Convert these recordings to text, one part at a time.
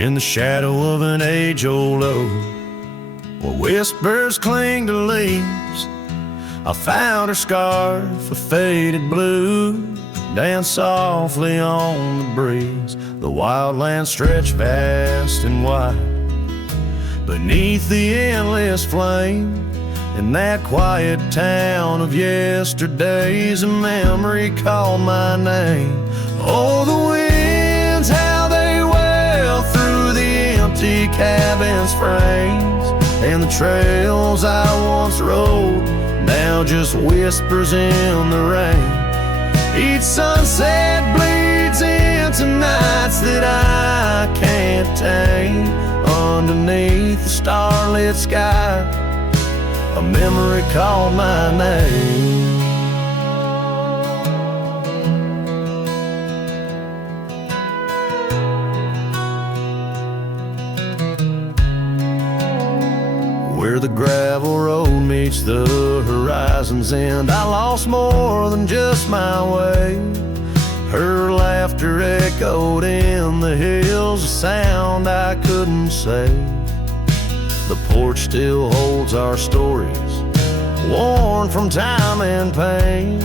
in the shadow of an age-old oak, where whispers cling to leaves. I found her scarf, a faded blue, dance softly on the breeze. The wildlands stretch vast and wide beneath the endless flame. In that quiet town of yesterdays, a memory called my name. Oh, the winds, how they wail through the empty cabin's frames, and the trails I once rode, now just whispers in the rain. Each sunset bleeds into nights that I can't tame. Underneath the starlit sky, a memory called my name. Where the gravel road meets the horizon's end, I lost more than just my way. Her laughter echoed in the hills, a sound I couldn't say. The porch still holds our stories, worn from time and pain,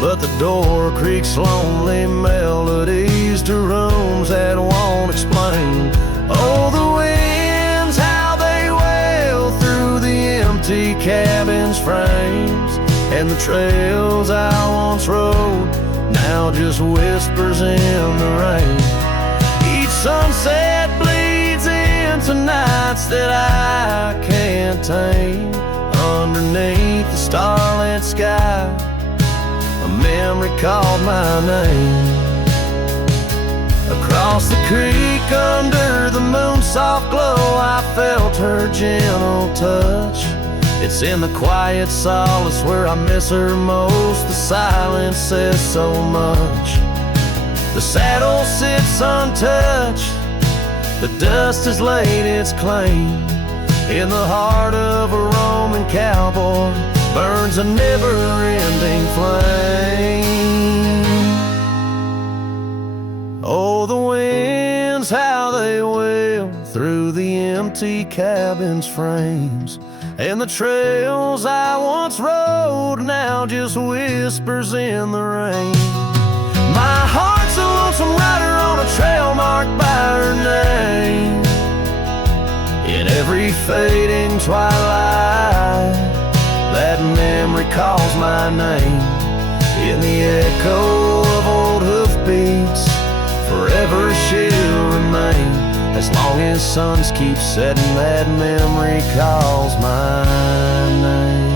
but the door creaks lonely melodies to rooms that won't explain. Oh, the winds, how they wail through the empty cabin's frames, and the trails I once rode, now just whispers in the rain. Each sunset bleeds into nights that I can't tame. Underneath the starlit sky, a memory called my name. Across the creek under the moon's soft glow, I felt her gentle touch. It's in the quiet solace where I miss her most. The silence says so much. The saddle sits untouched, the dust has laid its claim. In the heart of a Roman cowboy burns a never-ending flame. Oh, the winds, how they wail through the empty cabin's frames, and the trails I once rode, now just whispers in the rain. My heart's a lonesome rider on a trail marked by her name. In every fading twilight, that memory calls my name. In the echo of old hoofbeats, forever she'll remain. As long as suns keep setting, that memory calls my name.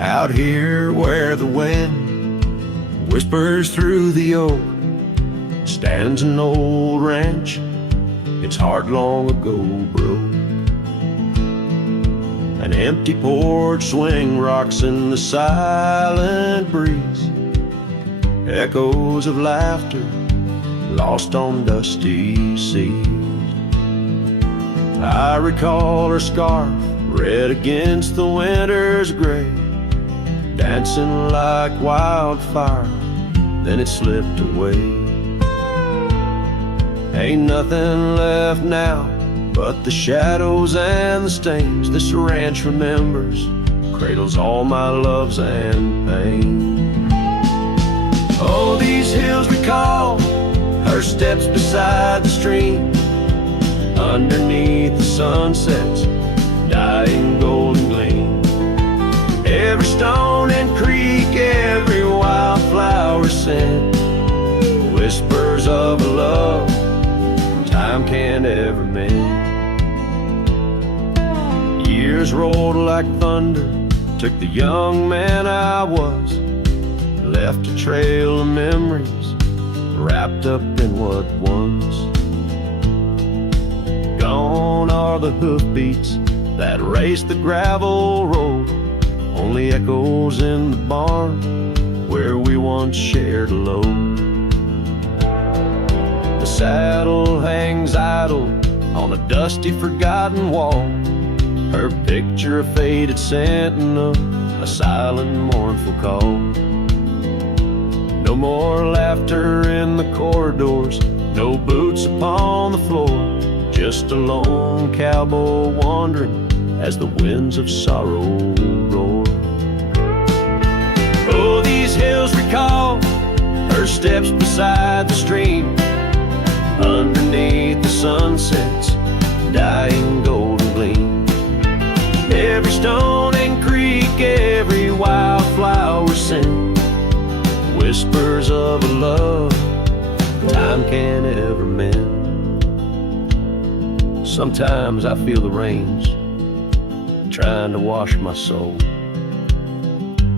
Out here where the wind whispers through the oak, stands an old ranch, its heart long ago broke. An empty porch swing rocks in the silent breeze, echoes of laughter lost on dusty seas. I recall her scarf, red against the winter's gray, dancing like wildfire, then it slipped away. Ain't nothing left now but the shadows and the stains. This ranch remembers, cradles all my loves and pain. Oh, these hills recall her steps beside the stream, underneath the sunset's dying golden gleam. Every stone and creek, every wildflower scent, whispers of a love time can't ever mend. Years rolled like thunder, took the young man I was, left a trail of memories wrapped up in what was. Gone are the hoofbeats that raced the gravel road, only echoes in the barn where we once shared a load. saddle hangs idle on a dusty, forgotten wall. Her picture a faded sentinel, a silent, mournful call. No more laughter in the corridors, no boots upon the floor, just a lone cowboy wandering as the winds of sorrow roar. Oh, these hills recall her steps beside the stream, underneath the sunset's dying golden gleam. Every stone and creek, every wildflower scent, whispers of a love time can't ever mend. Sometimes I feel the rains trying to wash my soul,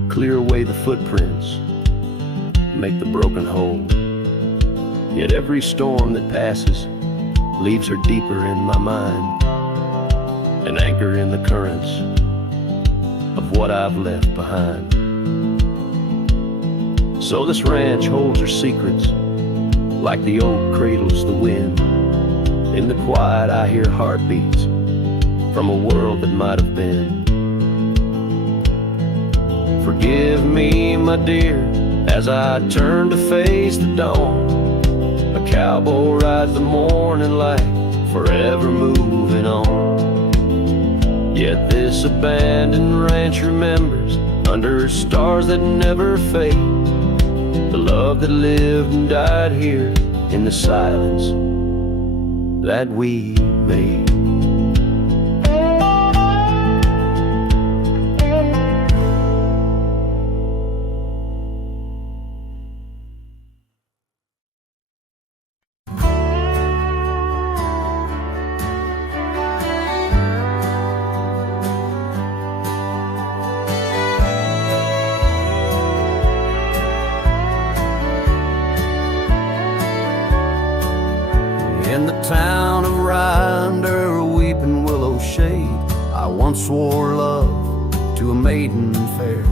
clear away the footprints, make the broken whole. Yet every storm that passes leaves her deeper in my mind, an anchor in the currents of what I've left behind. So this ranch holds her secrets, like the oak cradles the wind. In the quiet I hear heartbeats from a world that might have been. Forgive me, my dear, as I turn to face the dawn. A cowboy rides the morning light, forever moving on. Yet this abandoned ranch remembers, under stars that never fade, the love that lived and died here in the silence that we made. In the town of Rye, under a weeping willow shade, I once swore love to a maiden fair.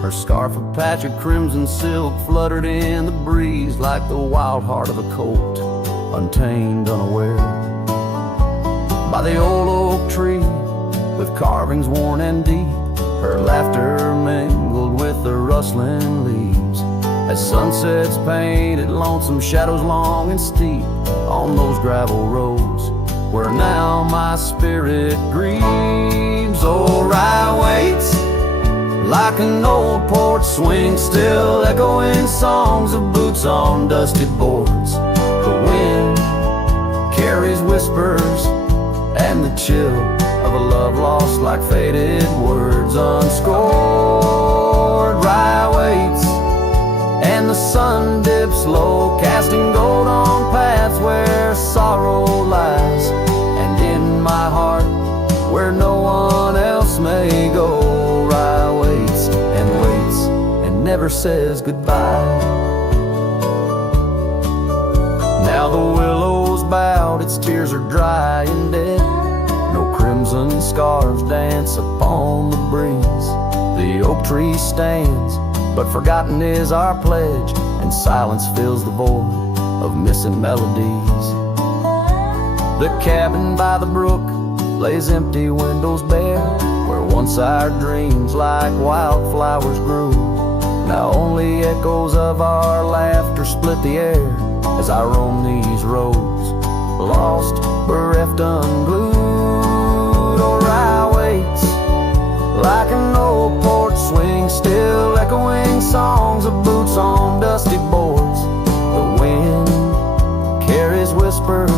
Her scarf of patch of crimson silk fluttered in the breeze like the wild heart of a colt, untamed, unaware. By the old oak tree, with carvings worn and deep, her laughter mingled with the rustling leaves, as sunsets painted lonesome shadows long and steep on those gravel roads where now my spirit grieves. Oh, Rye waits like an old porch swing, still echoing songs of boots on dusty boards. The wind carries whispers and the chill of a love lost like faded words unscored. Rye waits and the sun dips low, casting gold on paths where sorrow lies, and in my heart where no one else may go. Rye waits and never says goodbye. Now the willow's bowed, its tears are dry and dead, no crimson scars dance upon the breeze. The oak tree stands, but forgotten is our pledge, and silence fills the void of missing melodies. The cabin by the brook lays empty, windows bare, where once our dreams like wildflowers grew. Now only echoes of our laughter split the air as I roam these roads, lost, bereft, unglued. Oh, Rye waits like an old porch swing, still echoing songs of boots on dusty boards. The wind carries whispers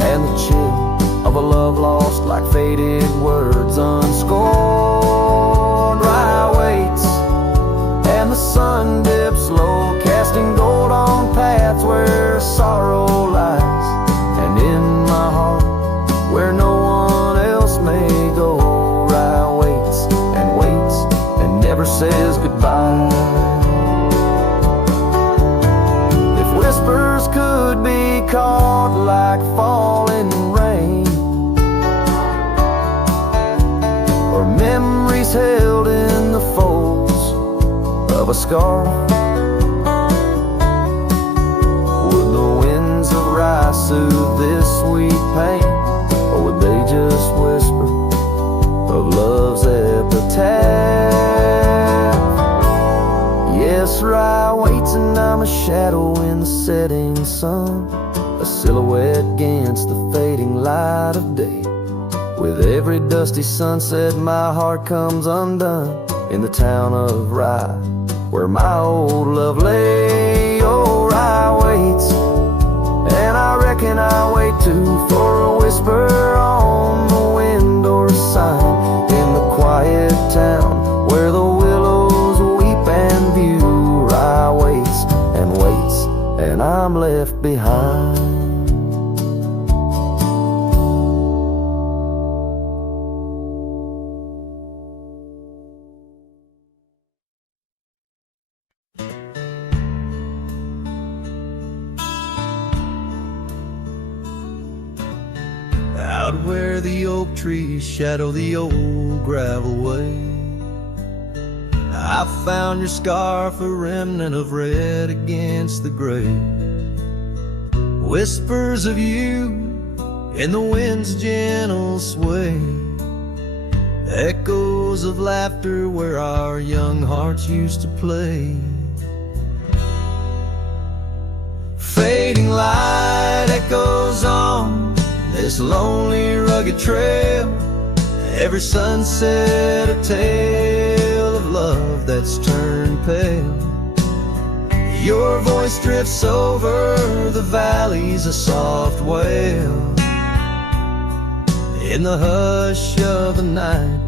and the chill of a love lost like faded words unscored. Rye waits and the sun dips low, casting gold on paths where sorrow lies, and in my heart where no one else may go. Rye waits and never says goodbye. If whispers could be caught like falling rain, or memories held in the folds of a scar, would the winds of pain, or would they just whisper of love's epitaph? Yes, Rye waits and I'm a shadow in the setting sun, a silhouette against the fading light of day. With every dusty sunset my heart comes undone in the town of Rye, where my old love lay. Oh, Rye waits, and I reckon I wait too, for a whisper on the window or a sign in the quiet town where the willows weep and view. Rye waits, and I'm left behind. Out where the oak trees shadow the old gravel way, I found your scarf, a remnant of red against the gray. Whispers of you in the wind's gentle sway, echoes of laughter where our young hearts used to play. Fading light echoes on this lonely rugged trail, every sunset a tale of love that's turned pale. Your voice drifts over the valleys, a soft wail. In the hush of the night,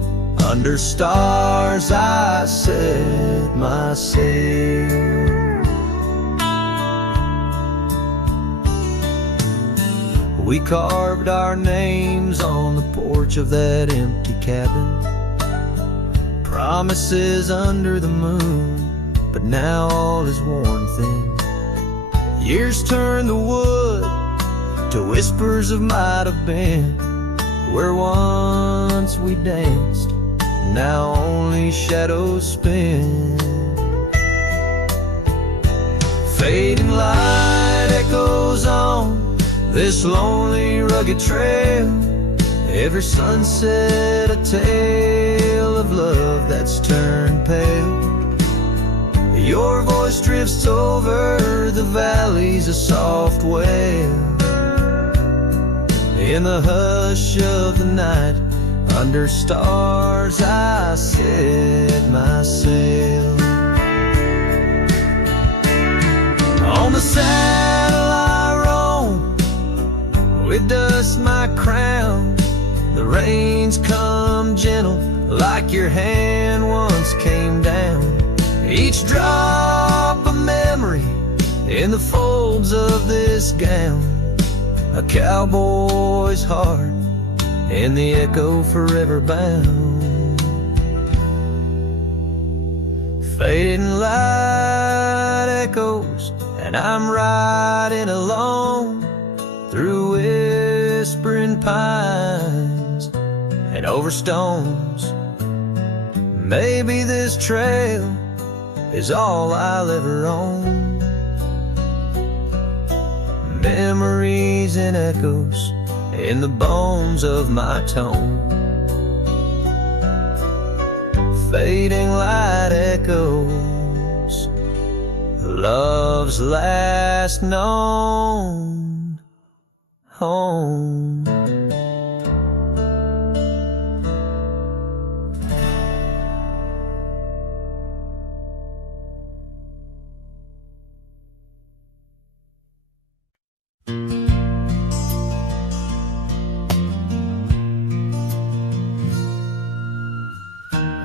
under stars I set my sail. We carved our names on the porch of that empty cabin, promises under the moon, but now all is worn thin. Years turn the wood to whispers of might have been, where once we danced, now only shadows spin. Fading light echoes on this lonely rugged trail, every sunset a tale of love that's turned pale. Your voice drifts over the valleys, a soft wail. In the hush of the night, under stars I set my sail. On the saddle I roam, with dust my crown, the rains come gentle like your hand once came down. Each drop a memory in the folds of this gown, a cowboy's heart in the echo forever bound. Fading light echoes, and I'm riding alone through whispering pines and over stones. Maybe this trail is all I'll ever own. Memories and echoes in the bones of my tone. Fading light echoes, love's last known home.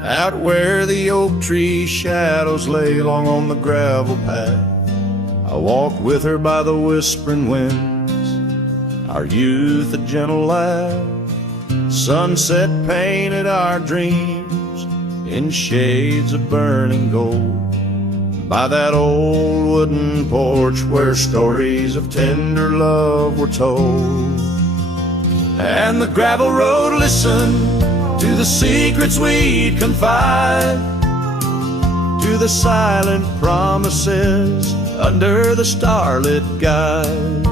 Out where the oak tree shadows lay long on the gravel path, I walked with her by the whispering winds, our youth a gentle laugh. Sunset painted our dreams in shades of burning gold, by that old wooden porch where stories of tender love were told. And the gravel road listened to the secrets we'd confide, to the silent promises under the starlit guide.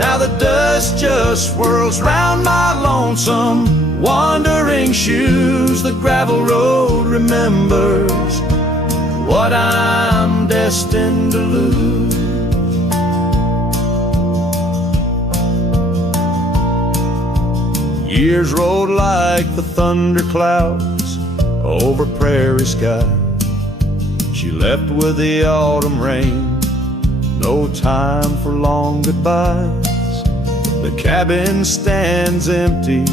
Now the dust just swirls round my lonesome wandering shoes. The gravel road remembers what I'm destined to lose. Years rolled like the thunder clouds over prairie sky. She left with the autumn rain, no time for long goodbyes. The cabin stands empty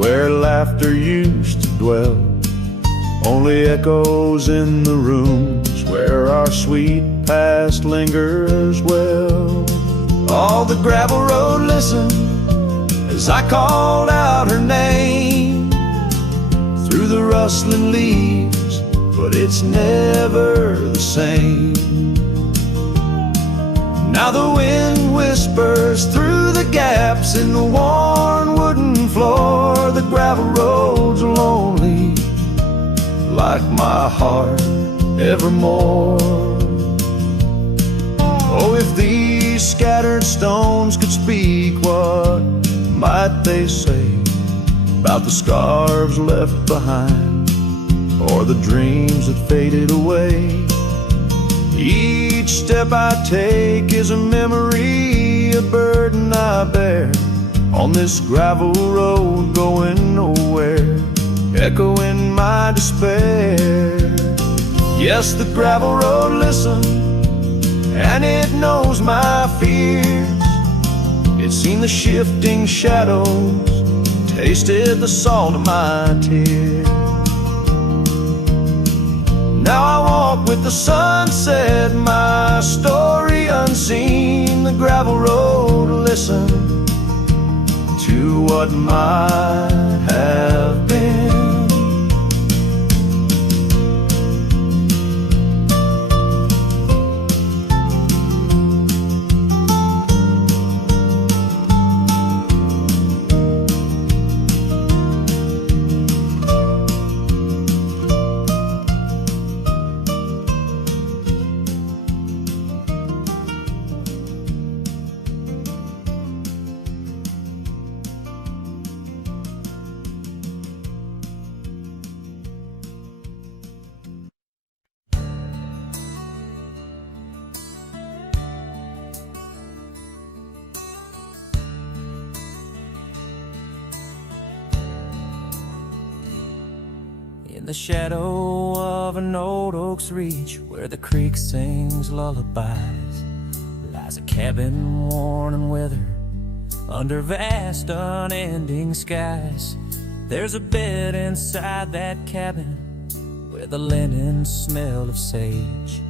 where laughter used to dwell, only echoes in the rooms where our sweet past lingers well. All the gravel road listened as I called out her name through the rustling leaves, but it's never the same. Now the wind whispers through the gaps in the worn wooden floor. The gravel roads are lonely, like my heart evermore. Oh, if these scattered stones could speak, what might they say about the scarves left behind, or the dreams that faded away? Each step I take is a memory, a burden I bear on this gravel road going nowhere, echoing my despair. Yes, the gravel road listens, and it knows my fears. It's seen the shifting shadows, tasted the salt of my tears. Now I walk with the sunset, my story unseen. The gravel road listen to what might have been. In the shadow of an old oak's reach, where the creek sings lullabies, lies a cabin worn and weathered under vast unending skies. There's a bed inside that cabin with a linen smell of sage,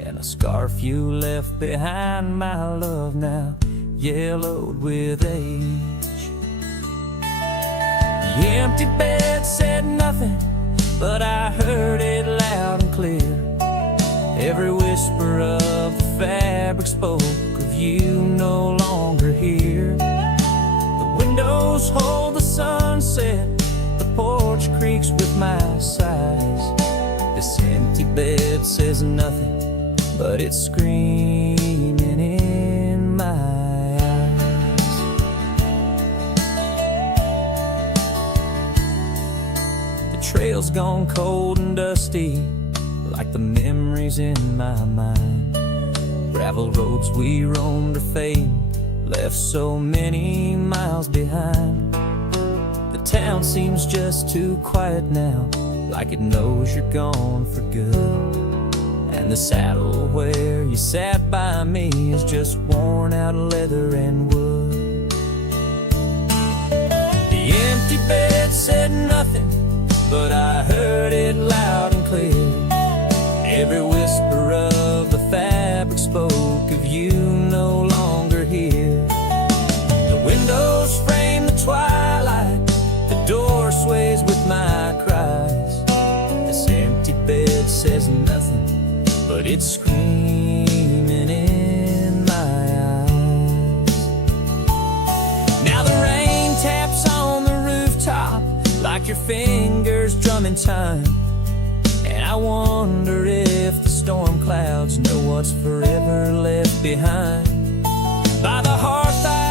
and a scarf you left behind, my love, now yellowed with age. The empty bed said nothing, but I heard it loud and clear. Every whisper of the fabric spoke of you no longer here. The windows hold the sunset, the porch creaks with my sighs. This empty bed says nothing, but it's screaming in my eyes. The trail's gone cold and dusty, like the memories in my mind. Gravel roads we roamed are fading, left so many miles behind. The town seems just too quiet now, like it knows you're gone for good. And the saddle where you sat by me is just worn out leather and wood. The empty bed said nothing, but I heard it loud and clear. Every whisper of the fabric spoke of you no longer here. The windows frame the twilight, the door sways with my cries. This empty bed says nothing, but it's screaming in my eyes. Now the rain taps on the rooftop like your fingers drumming time, and I wonder if the storm clouds know what's forever left behind. By the hearth I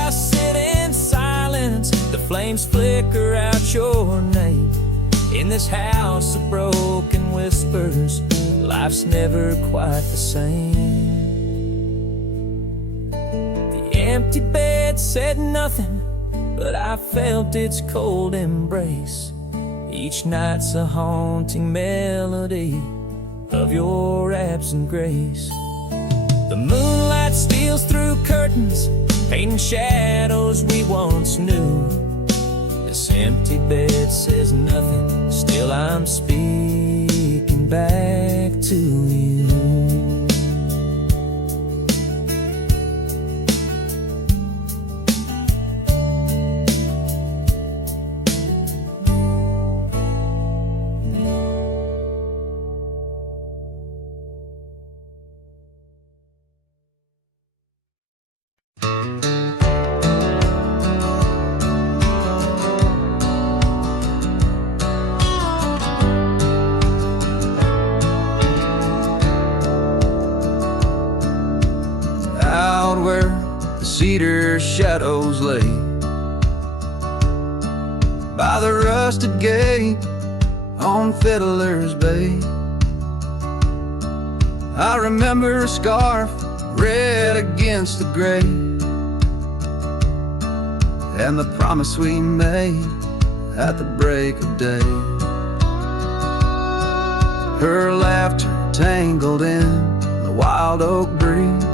flames flicker out your name. In this house of broken whispers, life's never quite the same. The empty bed said nothing, but I felt its cold embrace. Each night's a haunting melody of your absent grace. The moonlight steals through curtains, painting shadows we once knew. This empty bed says nothing, still I'm speaking back to you. Cedar shadows lay by the rusted gate on Fiddler's Bay. I remember a scarf red against the gray, and the promise we made at the break of day. Her laughter tangled in the wild oak breeze,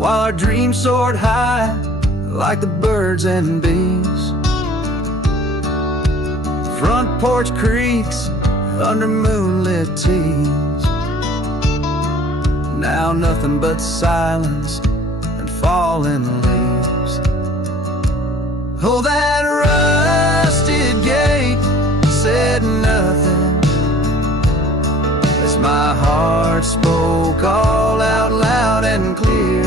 while our dreams soared high like the birds and bees. Front porch creaks under moonlit tees. Now nothing but silence and falling leaves. Oh, that rusted gate said nothing as my heart spoke all out loud and clear.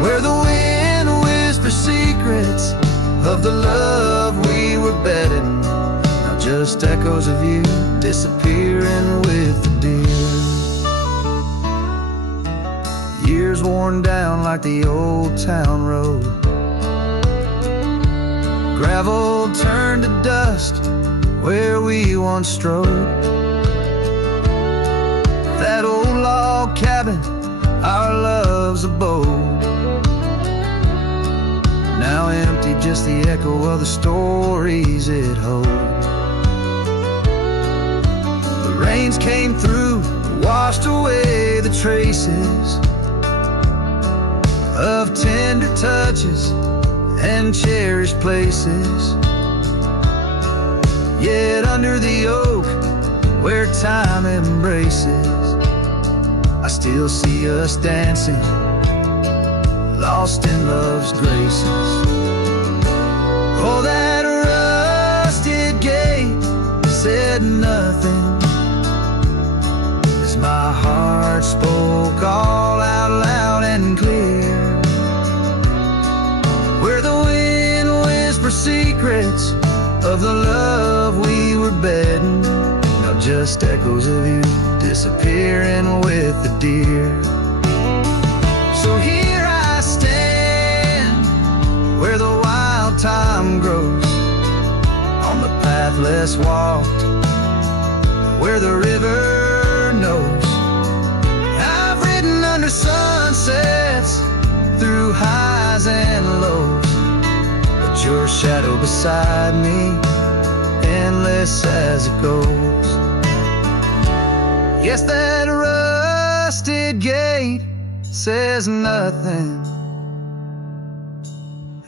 Where the wind whispers secrets of the love we were bedding, now just echoes of you disappearing with the deer. Years worn down like the old town road, gravel turned to dust where we once strode. That old log cabin, our love's abode, now empty, just the echo of the stories it holds. The rains came through, washed away the traces of tender touches and cherished places. Yet under the oak where time embraces, I still see us dancing, lost in love's graces. Oh, that rusted gate said nothing as my heart spoke all out loud and clear. Where the wind whispers secrets of the love we were bedding, now just echoes of you disappearing with the deer. So here I stand where the wild time grows, on the path less walked, where the river knows. I've ridden under sunsets, through highs and lows, but your shadow beside me, endless as it goes. Yes, that rusted gate says nothing,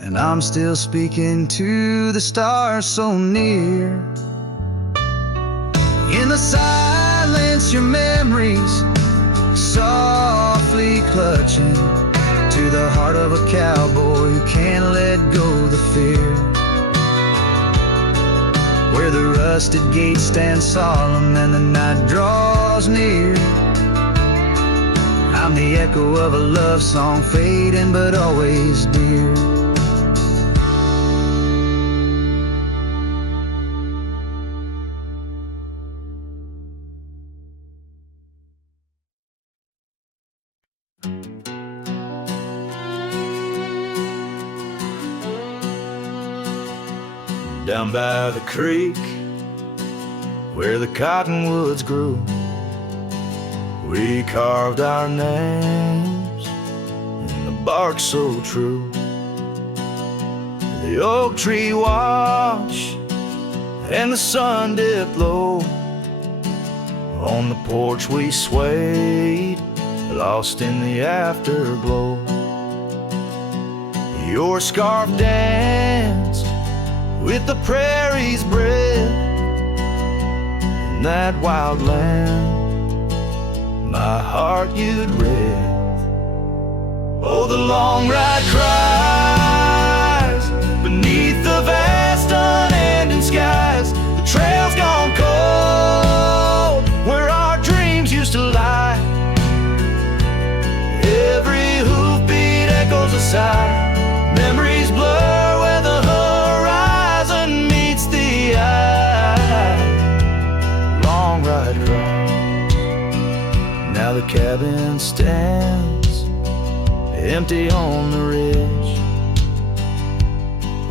and I'm still speaking to the stars so near. In the silence, your memories softly clutching to the heart of a cowboy who can't let go the fear. Where the rusted gate stands solemn and the night draws near, I'm the echo of a love song fading but always dear. down by the creek where the cottonwoods grew. We carved our names in the bark so true. The oak tree watch and the sun dipped low. On the porch we swayed, lost in the afterglow. Your scarf danced with the prairie's breath. In that wild land, my heart you'd read. Oh, the long ride cries beneath the vast unending skies. The trail's gone cold where our dreams used to lie. Every hoofbeat echoes a sigh. Memories blur where the horizon meets the eye. Long ride cries. Now the cabin stands empty on the ridge.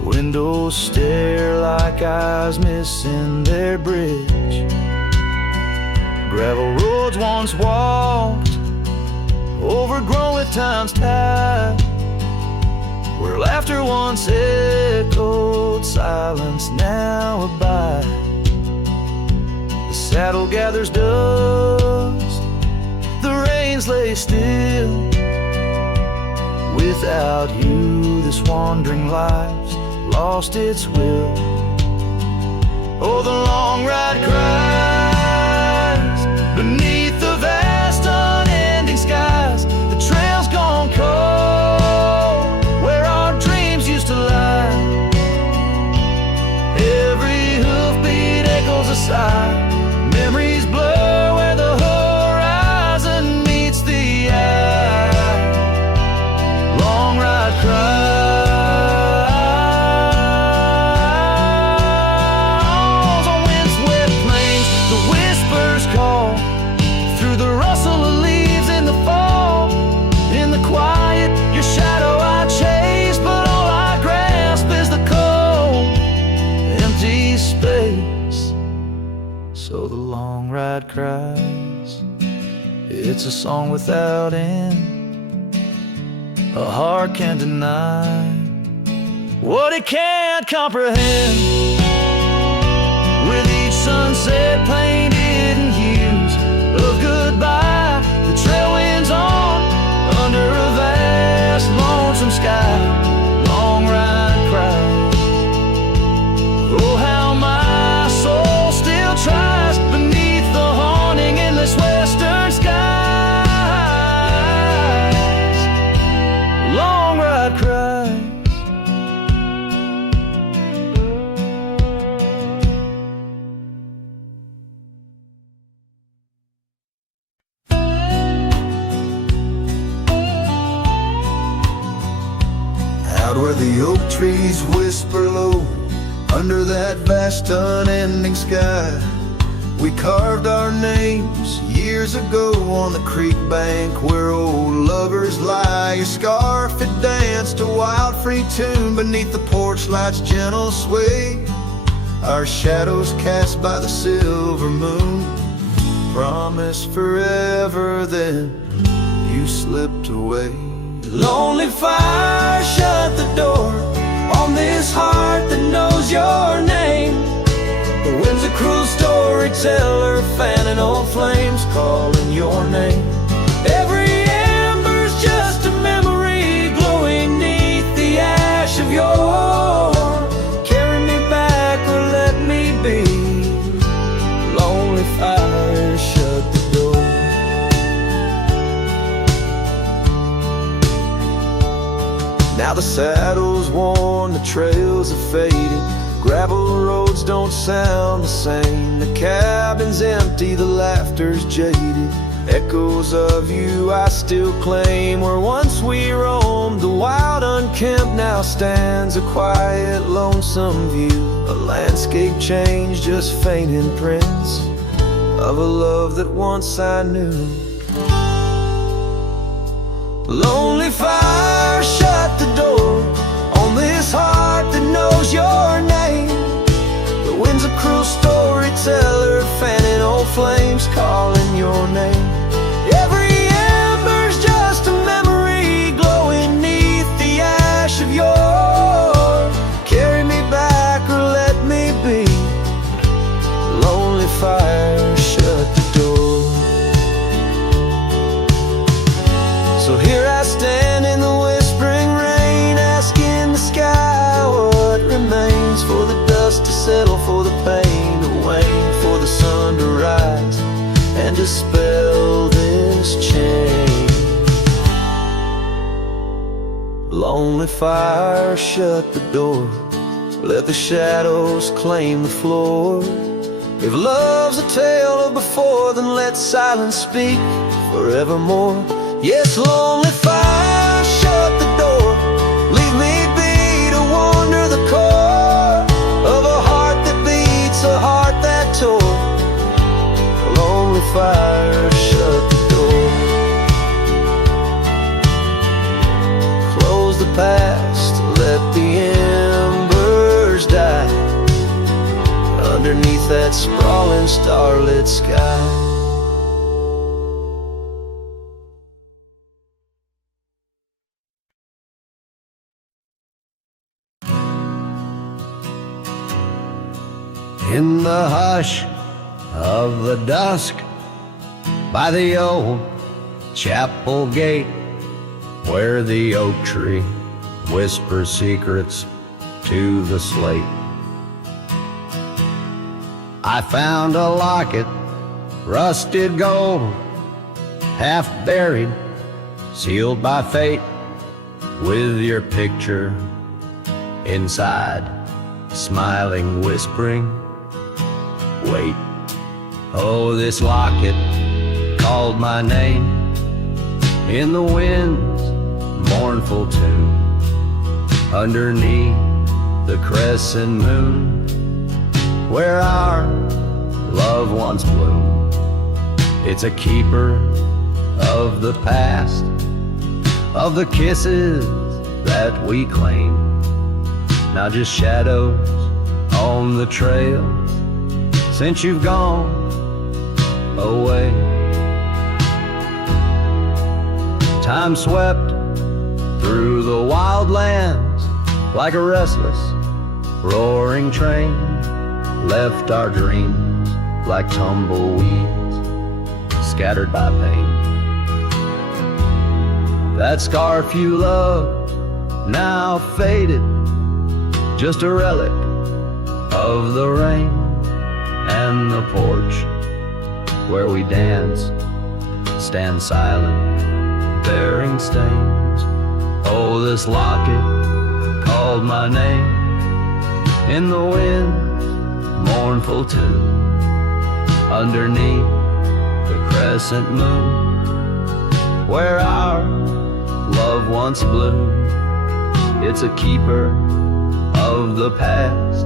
Windows stare like eyes missing their bridge. Gravel roads once walked, overgrown with time's tide. Where laughter once echoed, silence now abide. The saddle gathers dust, the reins lay still. Without you, this wandering life's lost its will. Oh, the long ride cries beneath the vast unending skies. The trail's gone cold where our dreams used to lie. Every hoofbeat echoes a sigh. Memories blur where the horizon meets the eye. Long ride cries on windswept plains. The whispers call through the rustle of leaves in the fall. In the quiet, your shadow I chase, but all I grasp is the cold, empty space. So the long ride cries. It's a song without end. A heart can't deny what it can't comprehend. With each sunset painted in hues of goodbye, the trail winds on under a vast lonesome sky. Long ride cries. Oh, how my soul still tries beneath the haunting endless western skies. Long ride cries. Out where the oak trees whisper low, under that vast unending sky, we carved our names years ago on the creek bank where old lovers lie. Your scarf had danced a wild free tune beneath the porch light's gentle sway. Our shadows cast by the silver moon promised forever, then you slipped away. Lonely fire, shut the door on this heart that knows your name. The wind's a cruel storyteller, fanning old flames, calling your name. Every ember's just a memory glowing neath the ash of your. Carry me back or let me be. Lonely fire, shut the door. Now the saddle's worn, the trails are fading. Gravel roads don't sound the same. The cabin's empty, the laughter's jaded. Echoes of you I still claim. Where once we roamed, the wild unkempt now stands a quiet, lonesome view. A landscape change, just faint imprints of a love that once I knew. Lonely fire, shut the door on this heart that knows your name. calling your name. Every ember's just a memory glowing neath the ash of yore. Carry me back or let me be. Lonely fire, shut the door. So here I stand in the whispering rain, asking the sky what remains, for the dust to settle, for the pain to wane, for the sun to rise and dispel this chain. Lonely fire, shut the door. Let the shadows claim the floor. If love's a tale of before, then let silence speak forevermore. Yes, lonely fire, shut the door. Leave me be to wander the core of a heart that beats, a heart that tore. Lonely fire, shut the door. Close the past, let the embers die underneath that sprawling starlit sky. In the hush of the dusk, by the old chapel gate, where the oak tree whispers secrets to the slate, I found a locket, rusted gold, half buried, sealed by fate, with your picture inside, smiling, whispering, wait. Oh, this locket called my name in the wind's mournful tune, underneath the crescent moon, where our love once bloomed. It's a keeper of the past, of the kisses that we claim, now just shadows on the trail since you've gone away. Time swept through the wild lands like a restless, roaring train, left our dreams like tumbleweeds scattered by pain. That scarf you loved, now faded, just a relic of the rain, and the porch where we danced stand silent, bearing stains. Oh, this locket called my name in the wind's mournful tune, underneath the crescent moon, where our love once bloomed. It's a keeper of the past,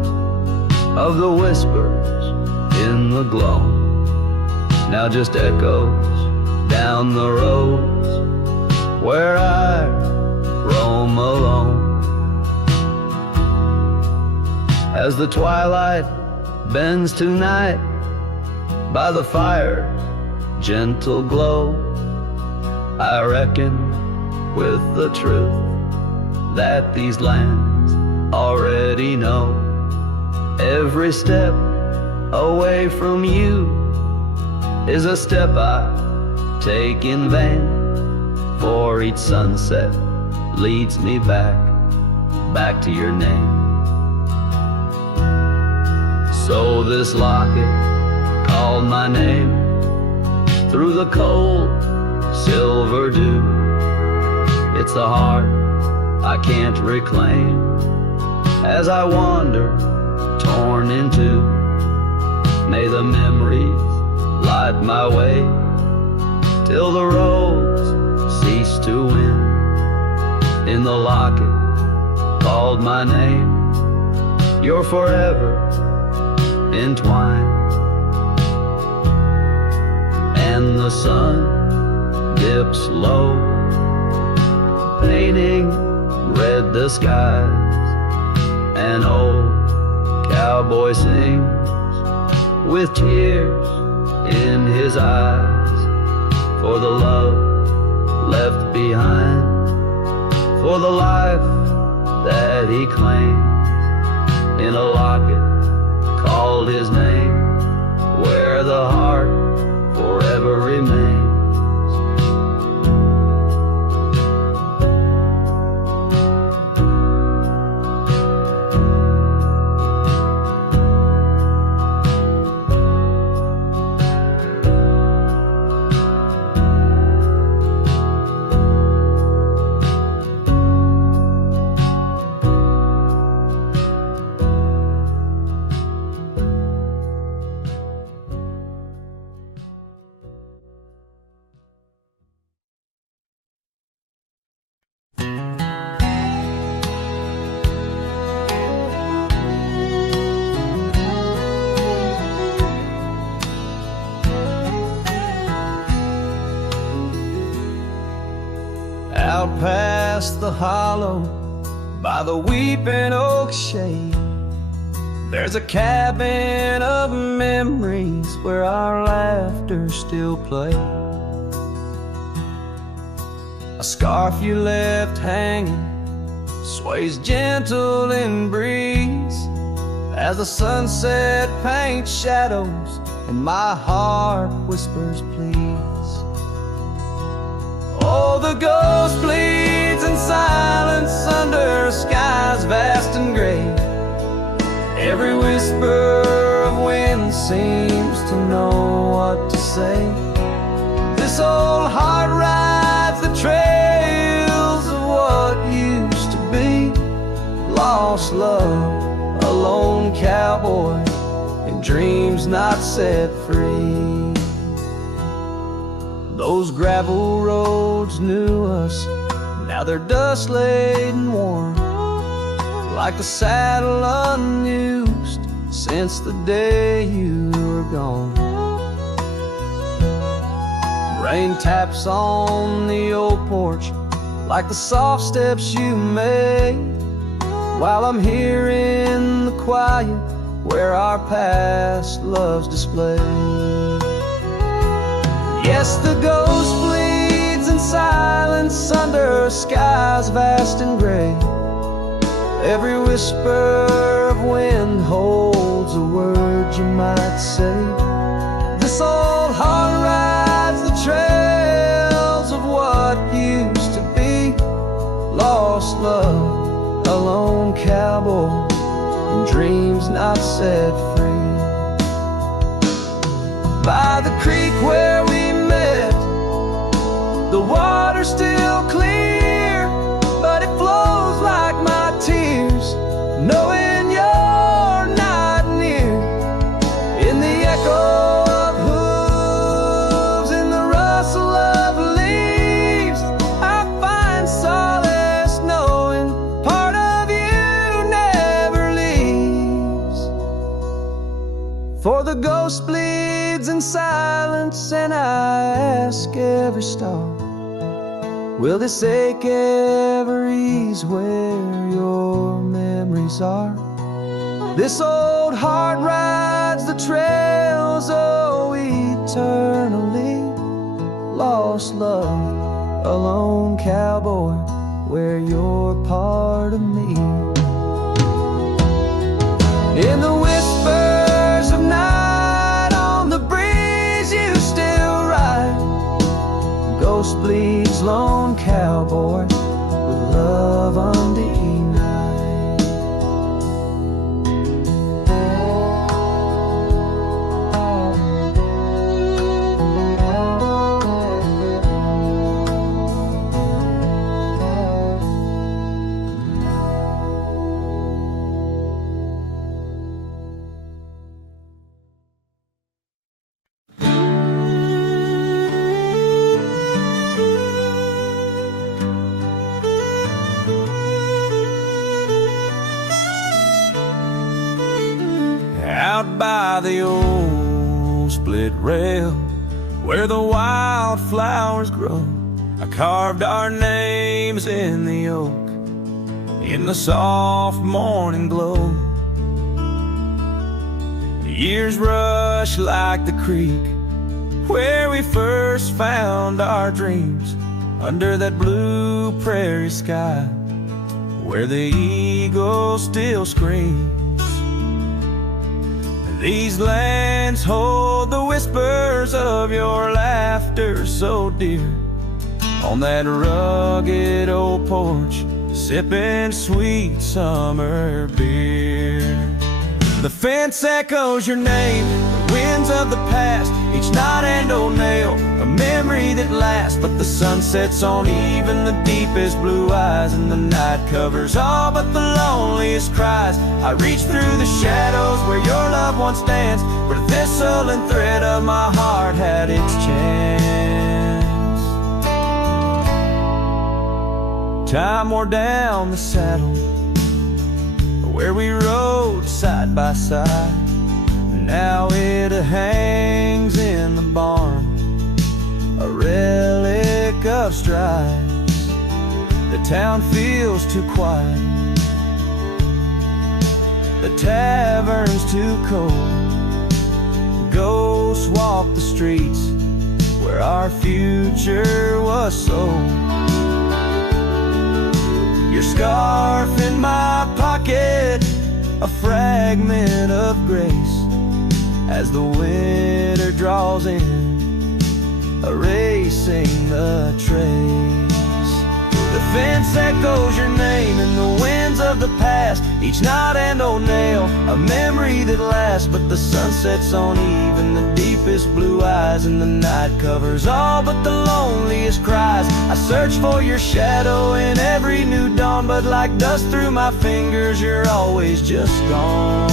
of the whispers in the glow, now just echoes down the roads where I roam alone. As the twilight bends to night by the fire's gentle glow, I reckon with the truth that these lands already know. Every step away from you is a step I take in vain, for each sunset leads me back to your name. So this locket called my name through the cold silver dew. It's the heart I can't reclaim as I wander torn in two. May the memories light my way till the roads cease to win. In the locket called my name, you're forever entwined. And the sun dips low, painting red the skies. An old cowboy sings with tears in his eyes, for the love left behind, for the life that he claimed in a locket called his name, where the heart forever remains. Out past the hollow, by the weeping oak shade, there's a cabin of memories where our laughter still plays. A scarf you left hanging sways gentle in breeze as the sunset paints shadows and my heart whispers please. Oh, the ghost bleeds in silence under skies vast and gray. Every whisper of wind seems to know what to say. This old heart rides the trails of what used to be. Lost love, a lone cowboy, and dreams not set free. Those gravel roads knew us, now they're dust laden worn, like the saddle unused since the day you were gone. Rain taps on the old porch like the soft steps you made, while I'm here in the quiet where our past loves displayed. Yes, the ghost bleeds in silence under skies vast and gray. Every whisper of wind holds a word you might say. This old heart rides the trails of what used to be. Lost love, a lone cowboy, and dreams not set free. By the creek where we met, the water's still clear, but it flows like my tears, knowing you're not near. In the echo of hooves, in the rustle of leaves, I find solace knowing part of you never leaves. For the ghost bleeds in silence, and I ask every star, will this ache ever ease where your memories are? This old heart rides the trails, oh, eternally. Lost love, a lone cowboy, where you're part of me. In the whispers of night, on the breeze you still ride. Ghost bleeds, lone cowboy, with love undenied. Out by the old split rail, where the wildflowers grow, I carved our names in the oak, in the soft morning glow. The years rush like the creek, where we first found our dreams, under that blue prairie sky, where the eagle still screams. These lands hold the whispers of your laughter so dear, on that rugged old porch, sipping sweet summer beer. The fence echoes your name, the winds of the past, each knot and old nail, a memory that lasts. But the sun sets on even the deepest blue eyes, and the night covers all but the loneliest cries. I reach through the shadows where your loved one stands, where the thistle and thread of my heart had its chance. Time wore down the saddle, where we rode side by side. Now it hangs in the barn, a relic of strides. The town feels too quiet, the tavern's too cold. Ghosts walk the streets where our future was sold. Your scarf in my pocket, a fragment of grace, as the winter draws in, erasing the trace. The fence echoes your name in the winds of the past, each knot and old nail, a memory that lasts. But the sun sets on even the deepest blue eyes, and the night covers all but the loneliest cries. I search for your shadow in every new dawn, but like dust through my fingers, you're always just gone.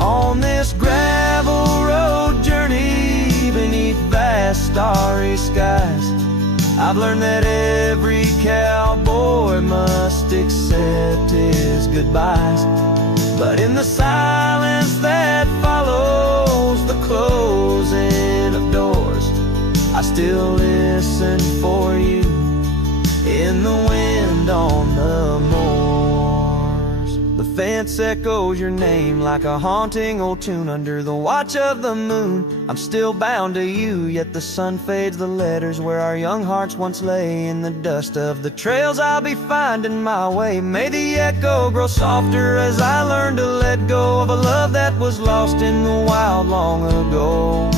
On this gravel road journey beneath vast starry skies, I've learned that every cowboy must accept his goodbyes. But in the silence that follows the closing of doors, I still listen for you in the wind on the moors. The fence echoes your name like a haunting old tune under the watch of the moon. I'm still bound to you, yet the sun fades the letters where our young hearts once lay. In the dust of the trails I'll be finding my way. May the echo grow softer as I learn to let go of a love that was lost in the wild long ago.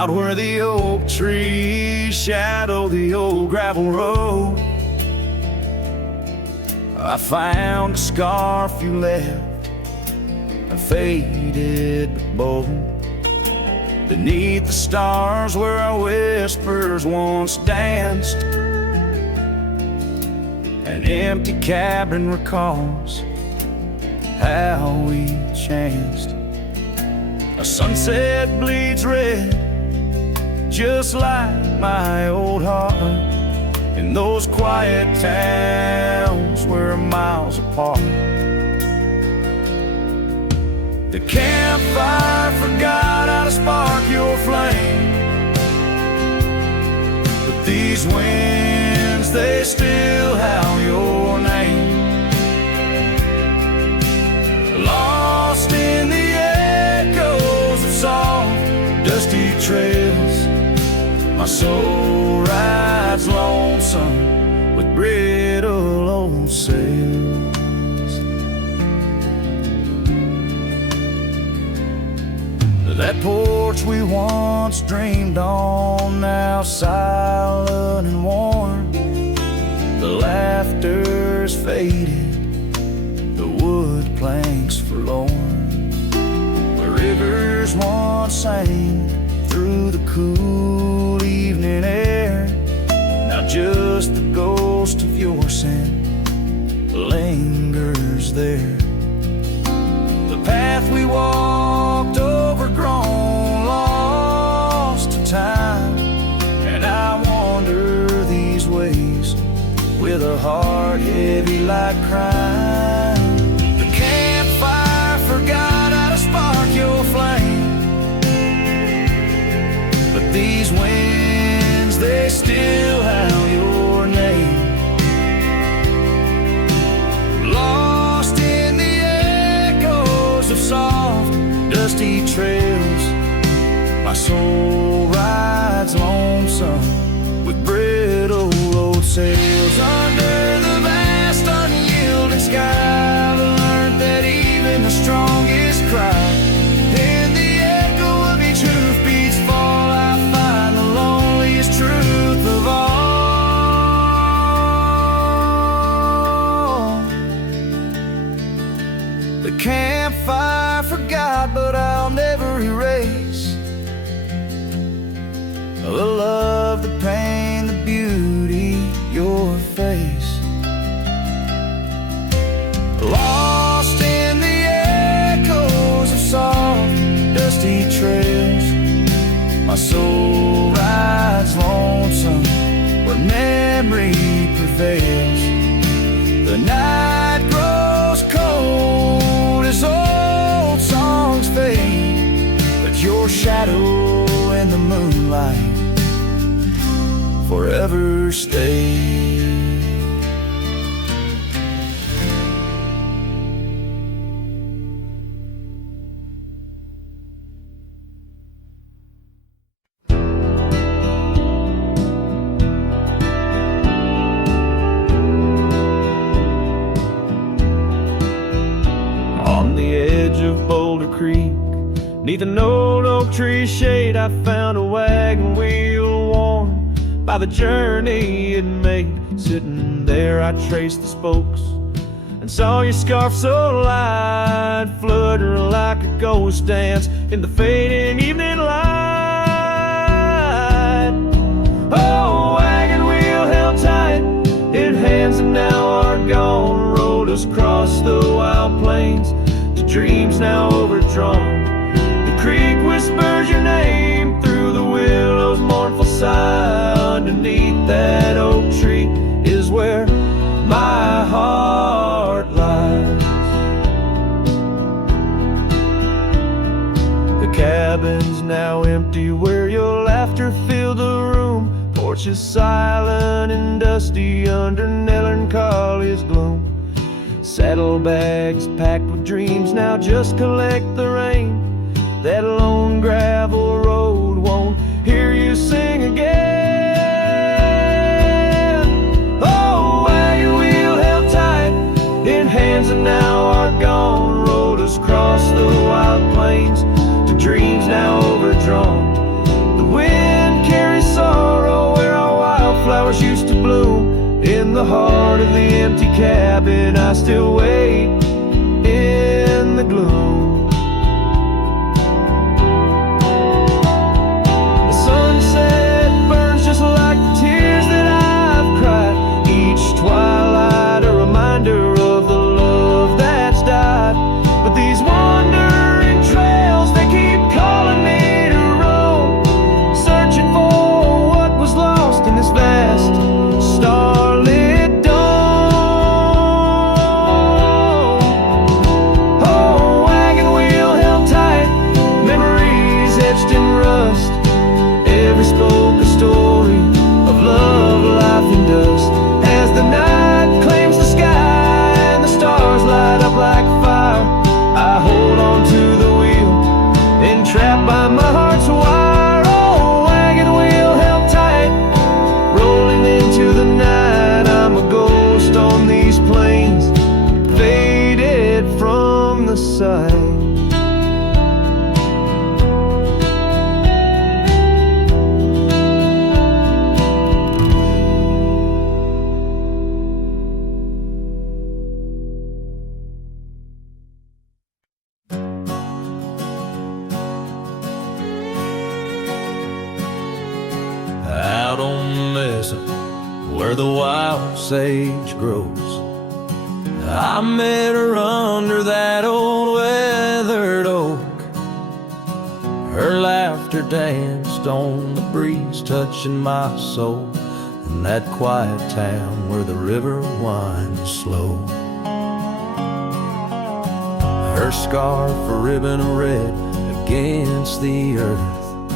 Out where the oak trees shadow the old gravel road, I found a scarf you left, a faded but bold. Beneath the stars where our whispers once danced, an empty cabin recalls how we chanced. A sunset bleeds red, just like my old heart, in those quiet towns we're miles apart. The campfire forgot how to spark your flame, but these winds, they still howl your name. Lost in the echoes of soft, dusty trails, my soul rides lonesome with brittle old sails. That porch we once dreamed on, now silent and warm. The laughter's faded, the wood planks forlorn. Where rivers once sang through the cool evening air, now just the ghost of your scent lingers there. The path heart heavy like crime. The campfire forgot how to spark your flame, but these winds, they still howl your name. Lost in the echoes of soft, dusty trails, my soul rides lonesome with brittle road sails. Under the vast unyielding sky, I've learned that even the strongest cry, in the echo of each hoofbeat's fall, I find the loneliest truth of all. The campfire forgot, but I'll never erase the love, the pain, the beauty, your face. Lost in the echoes of soft, dusty trails, my soul rides lonesome where memory prevails. The night grows cold as old songs fade, but your shadow in the moonlight forever stay. On the edge of Boulder Creek, neath an old oak tree shade, I found a wagon wheel worn by the journey it made. Sitting there I traced the spokes and saw your scarf so light, flutter like a ghost dance in the fading evening light. Oh, wagon wheel held tight in hands that now are gone, rolled us across the wild plains to dreams now overdrawn. The creek whispers your name through the willow's mournful sigh. Underneath that oak tree is where my heart lies. The cabin's now empty where your laughter filled the room. Porch is silent and dusty under melancholy's gloom. Saddlebags packed with dreams now just collect the rain. That lone gravel road won't hear you sing again. Oh, wagon wheel held tight in hands that now are gone, rolled us across the wild plains to dreams now overdrawn. The wind carries sorrow where our wildflowers used to bloom. In the heart of the empty cabin I still wait in the gloom. Like the tears that I've cried, each twilight a reminder of the love that's died. But these wandering trails, they keep calling me to roam, searching for what was lost in this vast starlit dome. Oh, wagon wheel held tight, memories etched in rust, every spoke a story of love, life, and dust. As the night claims the sky and the stars light up like fire, I hold on to the wheel, entrapped by my heart's wire. Oh, wagon wheel held tight, rolling into the night. I'm a ghost on these plains, faded from the sight. Out on the mesa where the wild sage grows, I met her under that old weathered oak. Her laughter danced on the breeze, touching my soul. in that quiet town where the river winds slow. Her scarf a ribbon of red against the earth,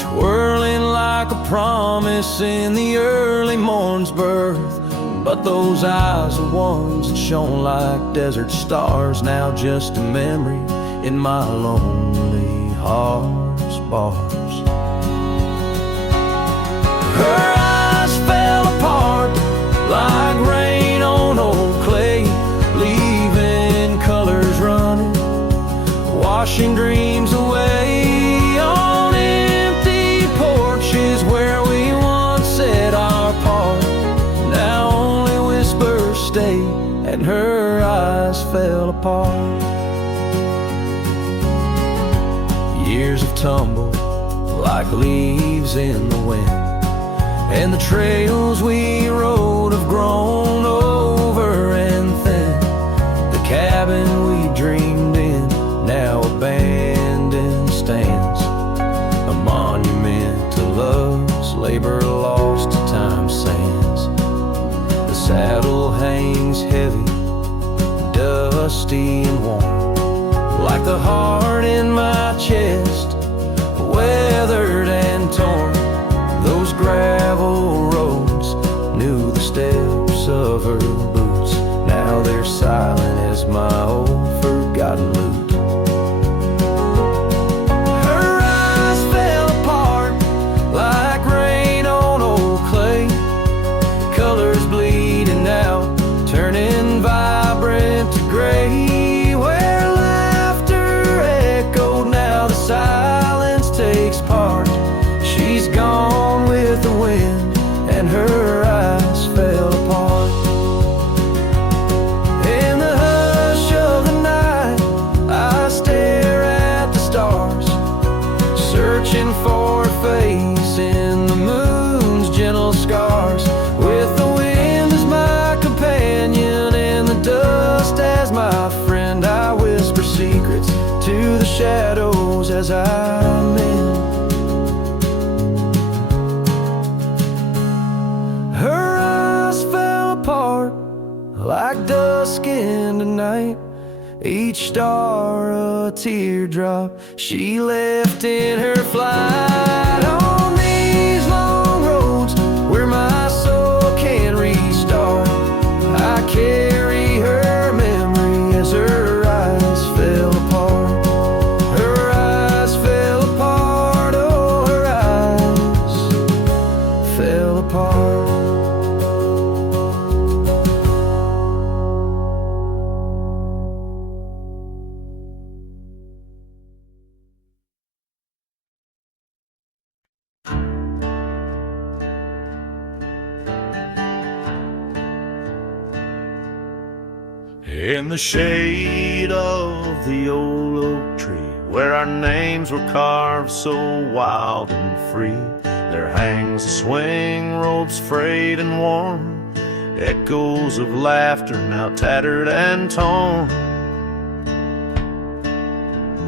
twirling like a promise in the early morn's birth. But those eyes are ones that shone like desert stars, now just a memory in my lonely heart's bars. Her eyes fell apart like rain on old clay, leaving colors running, washing dreams away on empty porches where we once said our part. Now only whispers stay, and her eyes fell apart. Years have tumbled like leaves in the wind, and the trails we rode have grown over and thin. The cabin we dreamed in, now abandoned, stands a monument to love's labor lost to time's sands. The saddle hangs heavy, dusty and warm, like the heart in my chest, weathered and torn. Those gravel roads knew the steps of her boots, now they're silent as my old forgotten lute. Her eyes fell apart like rain on old clay, colors bleeding out, turning vibrant to gray. Where laughter echoed, now the silence takes part. She's gone with the wind, and her eyes fell apart. In the hush of the night, I stare at the stars, searching for a face in the moon's gentle scars. With the wind as my companion and the dust as my friend, I whisper secrets to the shadows as I mend. Her eyes fell apart like dusk in the night, each star a teardrop she left in her flight. On these long roads where my soul can restart, I carry her memory as her eyes fell apart. Her eyes fell apart, oh, her eyes fell apart. In the shade of the old oak tree, where our names were carved so wild and free, there hangs a swing, ropes frayed and worn, echoes of laughter now tattered and torn.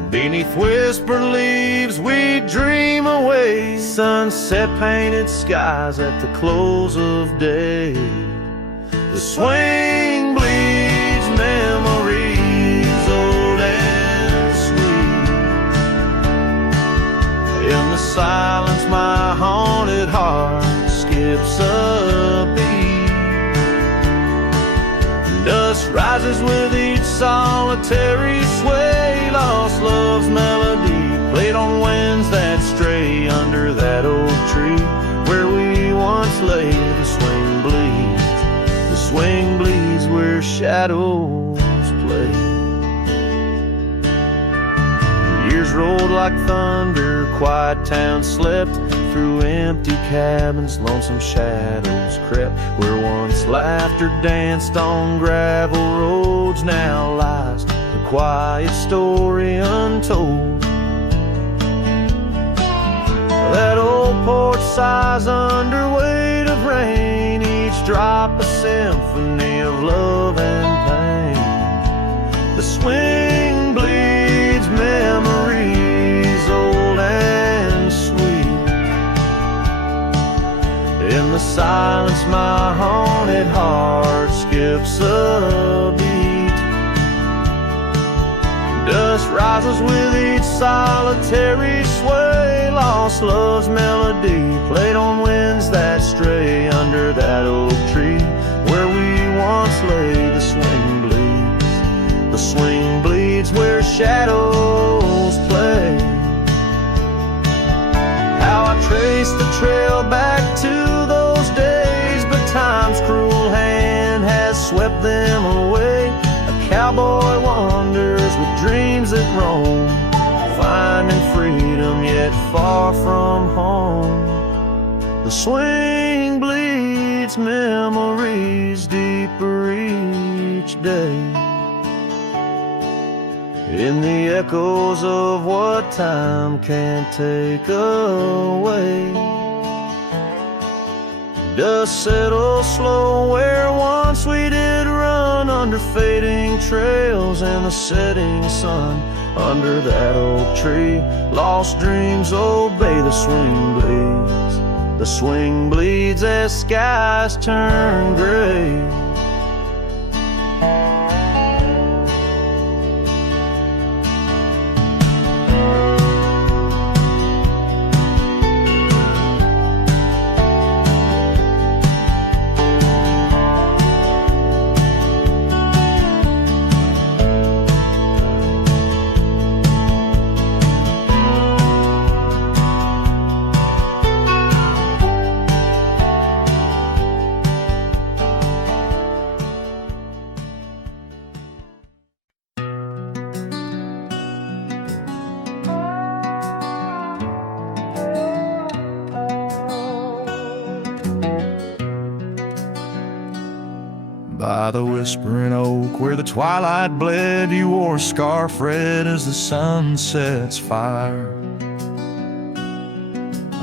Beneath whispered leaves we dream away, sunset painted skies at the close of day. The swing bleeds memories old and sweet. In the silence my haunted heart skips a beat. Dust rises with each solitary sway, lost love's melody played on winds that stray. Under that old tree where we once lay, the swing bleeds, the swing bleeds where shadows play. Years rolled like thunder, quiet towns slept through empty cabins, lonesome shadows crept where once laughter danced on gravel roads. Now lies a quiet story untold. That old porch sighs under weight of rain, each drop a symphony of love and pain. The swing bleeds memories old and sweet. In the silence my haunted heart skips a beat. Dust rises with each solitary sway, lost love's melody played on winds that stray. Under that oak tree where we once lay, the swing bleeds, the swing bleeds where shadows play. How I trace the trail back to those days, but time's cruel hand has swept them away. A cowboy wanders with dreams that roam, finding freedom yet far from home. The swing bleeds memories deeper each day, in the echoes of what time can't take away. Dust settles slow where once we did run, under fading trails and the setting sun. Under that oak tree, lost dreams obey the swing bleeds. The swing bleeds as skies turn gray. By the whispering oak where the twilight bled, you wore a scarf red as the sun sets fire.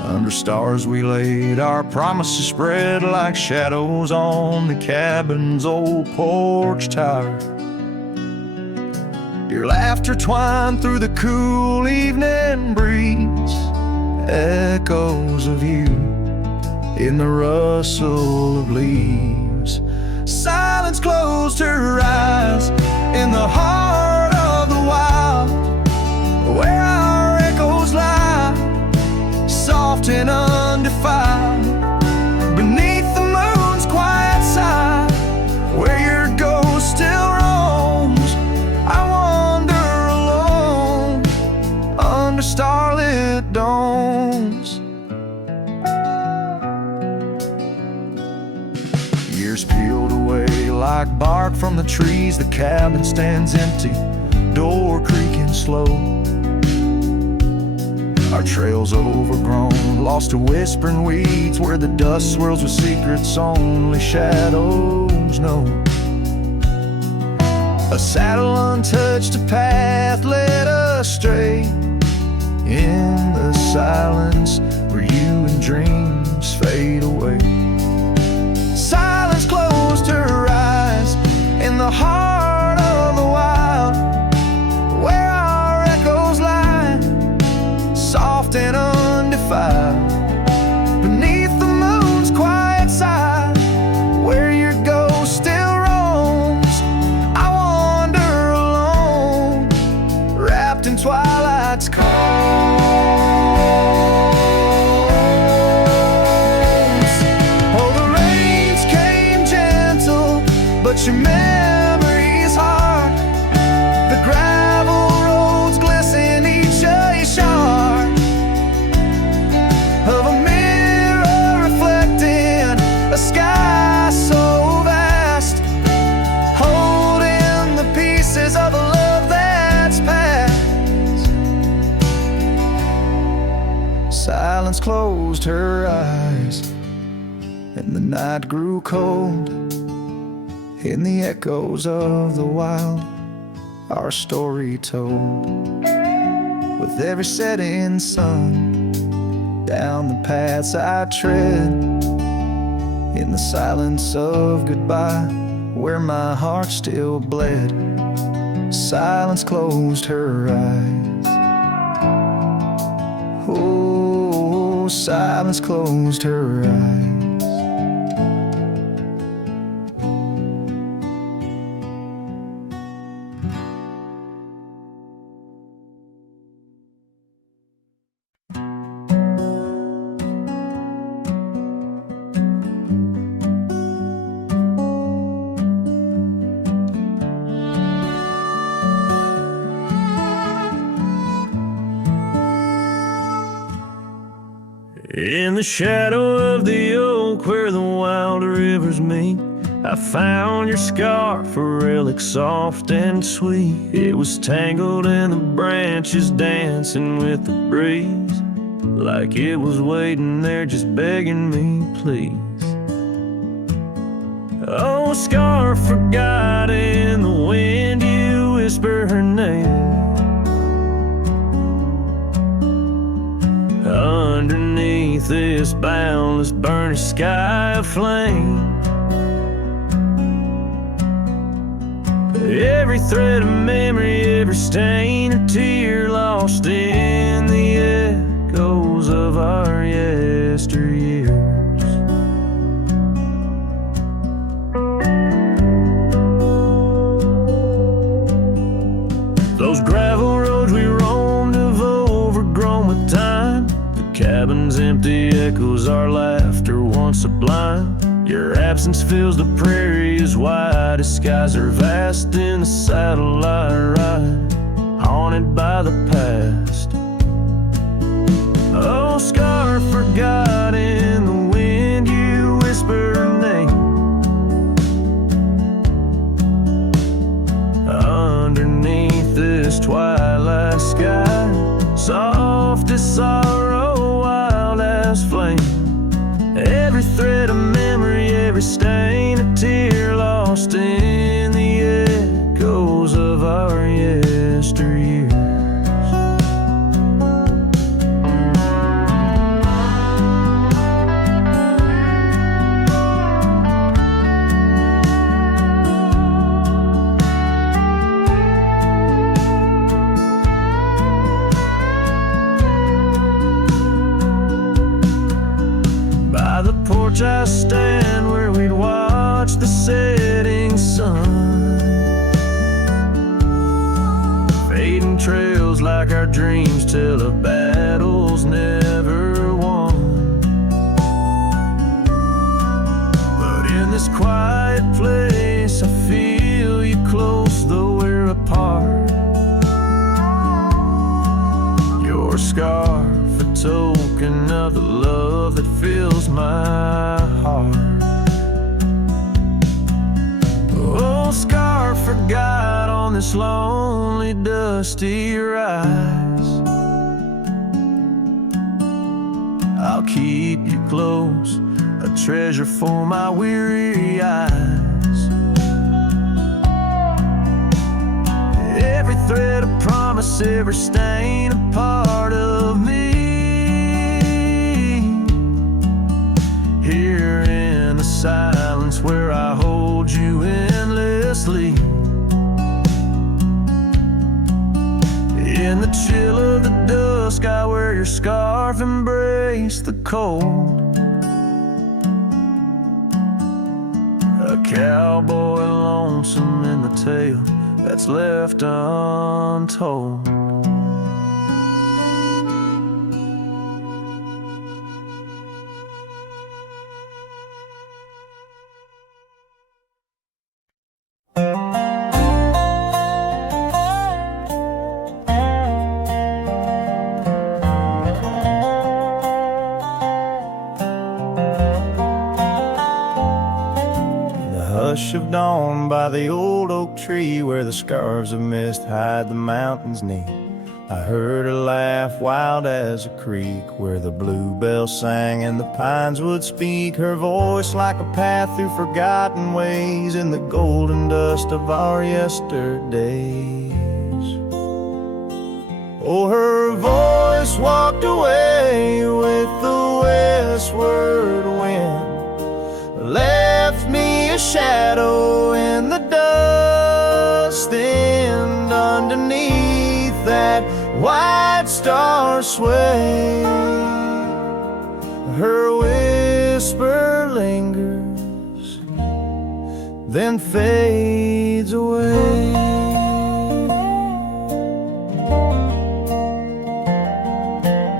Under stars we laid our promises spread like shadows on the cabin's old porch tower. Your laughter twined through the cool evening breeze, echoes of you in the rustle of leaves. Silence closed her eyes in the heart of the wild, where our echoes lie, soft and undefiled. Beneath the moon's quiet side, where your ghost still roams, I wander alone under starlit domes. Years peeled away like bark from the trees, the cabin stands empty, door creaking slow. Our trails overgrown, lost to whispering weeds, where the dust swirls with secrets only shadows know. A saddle untouched, a path led astray, in the silence where you and dreams fade away. Silence closed her eyes in the heart of the wild, where our echoes lie, soft and undefiled. Beneath the moon's quiet side, where your ghost still roams, I wander alone, wrapped in twilight's calm. But your memory's hard. The gravel roads glisten, each a shard of a mirror reflecting a sky so vast, holding the pieces of a love that's past. Silence closed her eyes, and the night grew cold. In the echoes of the wild, our story told. With every setting sun, down the paths I tread, in the silence of goodbye, where my heart still bled. Silence closed her eyes. Oh, silence closed her eyes. In the shadow of the oak where the wild rivers meet, I found your scarf, a relic soft and sweet. It was tangled in the branches, dancing with the breeze, like it was waiting there just begging me, please. Oh, scarf forgot in the wind, you whisper her name. Underneath this boundless burnished sky of flame, every thread of memory, every stain or tear lost in the echoes of our yesteryears. Those gravel roads we roamed have overgrown with time. The cabin's empty echoes our laughter once sublime. Your absence fills the prairie as wide as skies are vast in the satellite ride, haunted by the past. Oh, scarf forgot in the wind, you whisper her name. Underneath this twilight sky, soft as sorrow, wild as flame. Every thread of memory, every stain a tear lost in the echoes of our yesteryears. I stand where we'd watch the setting sun, fading trails like our dreams tell of battles never won. But in this quiet place I feel you close though we're apart. Your scarf, a token of the love that fills my heart. Oh, scarf forgot on this lonely dusty rise. I'll keep you close, a treasure for my weary eyes. Every thread of promise, every stain a part of me. Here in the silence where I hold you endlessly, in the chill of the dusk I wear your scarf, embrace the cold. A cowboy lonesome in the tale that's left untold. Hush of dawn by the old oak tree where the scarves of mist hide the mountains neath. I heard her laugh wild as a creek where the bluebell sang and the pines would speak. Her voice like a path through forgotten ways in the golden dust of our yesterdays. Oh, her voice walked away with the westward wind, left me a shadow in the dust, and underneath that white star sway, her whisper lingers, then fades away.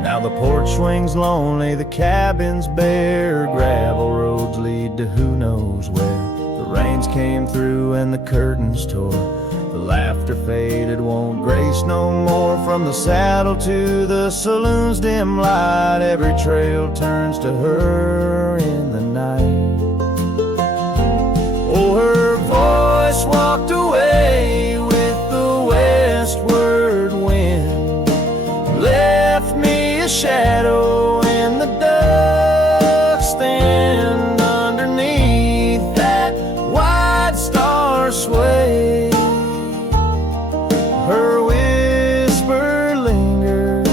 Now the porch swings lonely, the cabin's bare, gravel roads lead to who knows where. The rains came through and the curtains tore, The laughter faded, won't grace no more. From the saddle to the saloon's dim light, every trail turns to her in the night. Oh, her voice walked away with the westward wind, left me a shadow in the dust, and underneath that wide star sway, her whisper lingers,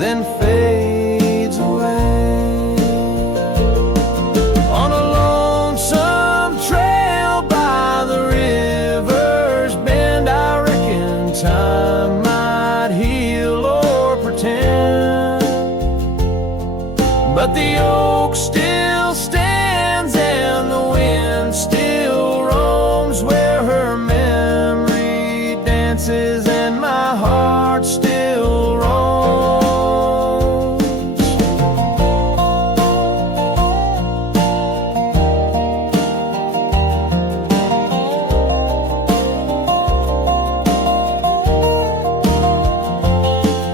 then fades away. On a lonesome trail by the river's bend, I reckon time might heal or pretend, but the oak still stands and the wind still roams where her memory dances and my heart still roams.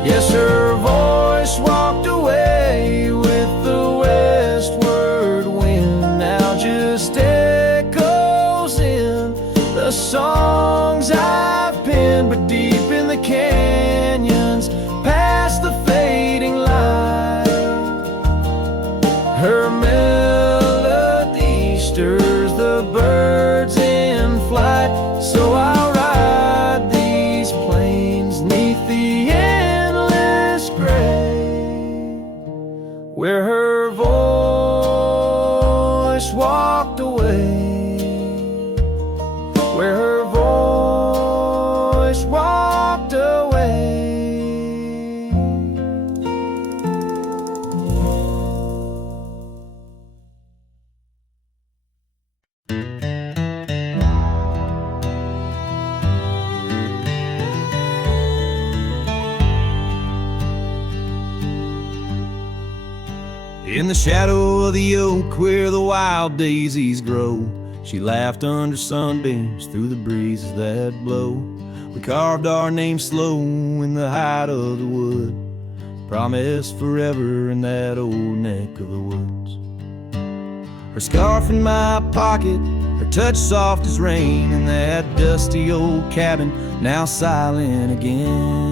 Yes, her voice walked away with the westward wind, now just echoes in the songs I've penned. But deep in the canyons, past the fading light, her melody stirs the birds in flight. So I'll ride these plains neath the endless gray, where her voice walked away, where her voice walked away. In the shadow of the oak where the wild daisies grow, she laughed under sunbeams through the breezes that blow. We carved our names slow in the height of the wood, promised forever in that old neck of the woods. Her scarf in my pocket, her touch soft as rain, in that dusty old cabin now silent again.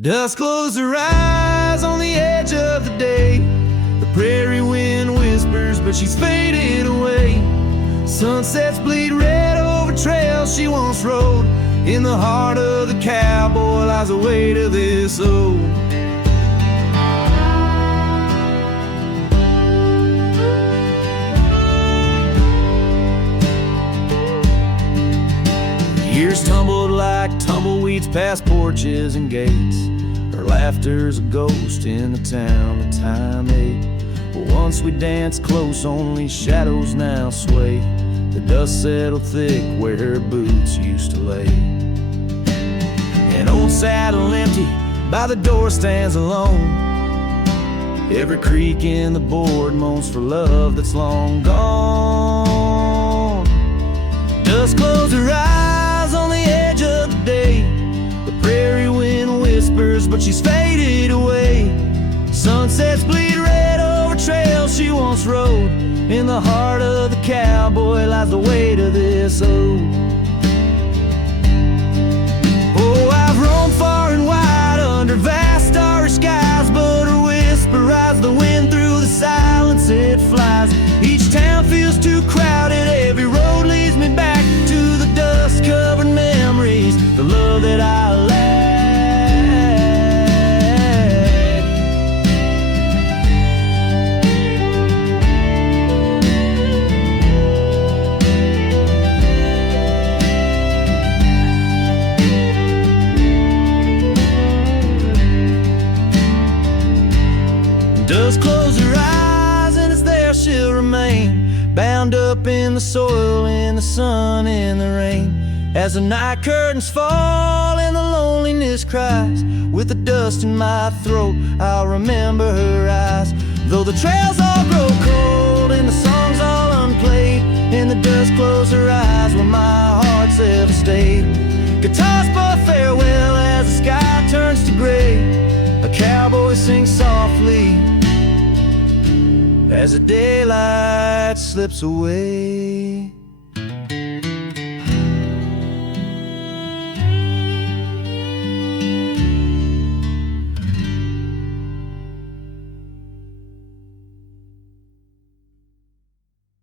Dusk closed her eyes on the edge of the day. The prairie wind whispers, but she's faded away. Sunsets bleed red over trails she once rode. In the heart of the cowboy lies the weight of this ode. Years tumbled like tumbleweeds past porches and gates. Her laughter's a ghost in the town that time ate. But once we danced close, only shadows now sway. The dust settled thick where her boots used to lay. An old saddle empty by the door stands alone. Every creak in the board moans for love that's long gone. Dust closed her eyes on the edge of the day. The prairie wind whispers, but she's faded away. Sunsets bleed red over trails she once rode. In the heart of the cowboy lies the weight of this ode. Oh, I've roamed far and wide under vast starry skies, but her whisper rides the wind through the silence it flies. Each town feels too crowded, every road leads me back to the dust-covered memories, the love that I lack. Dust close her eyes and it's there she'll remain, bound up in the soil, in the sun, in the rain. As the night curtains fall and the loneliness cries, with the dust in my throat I'll remember her eyes. Though the trails all grow cold and the songs all unplayed, and the dust just close her eyes when my heart's devastated. Guitars for farewell as the sky turns to gray. A cowboy sings softly as the daylight slips away.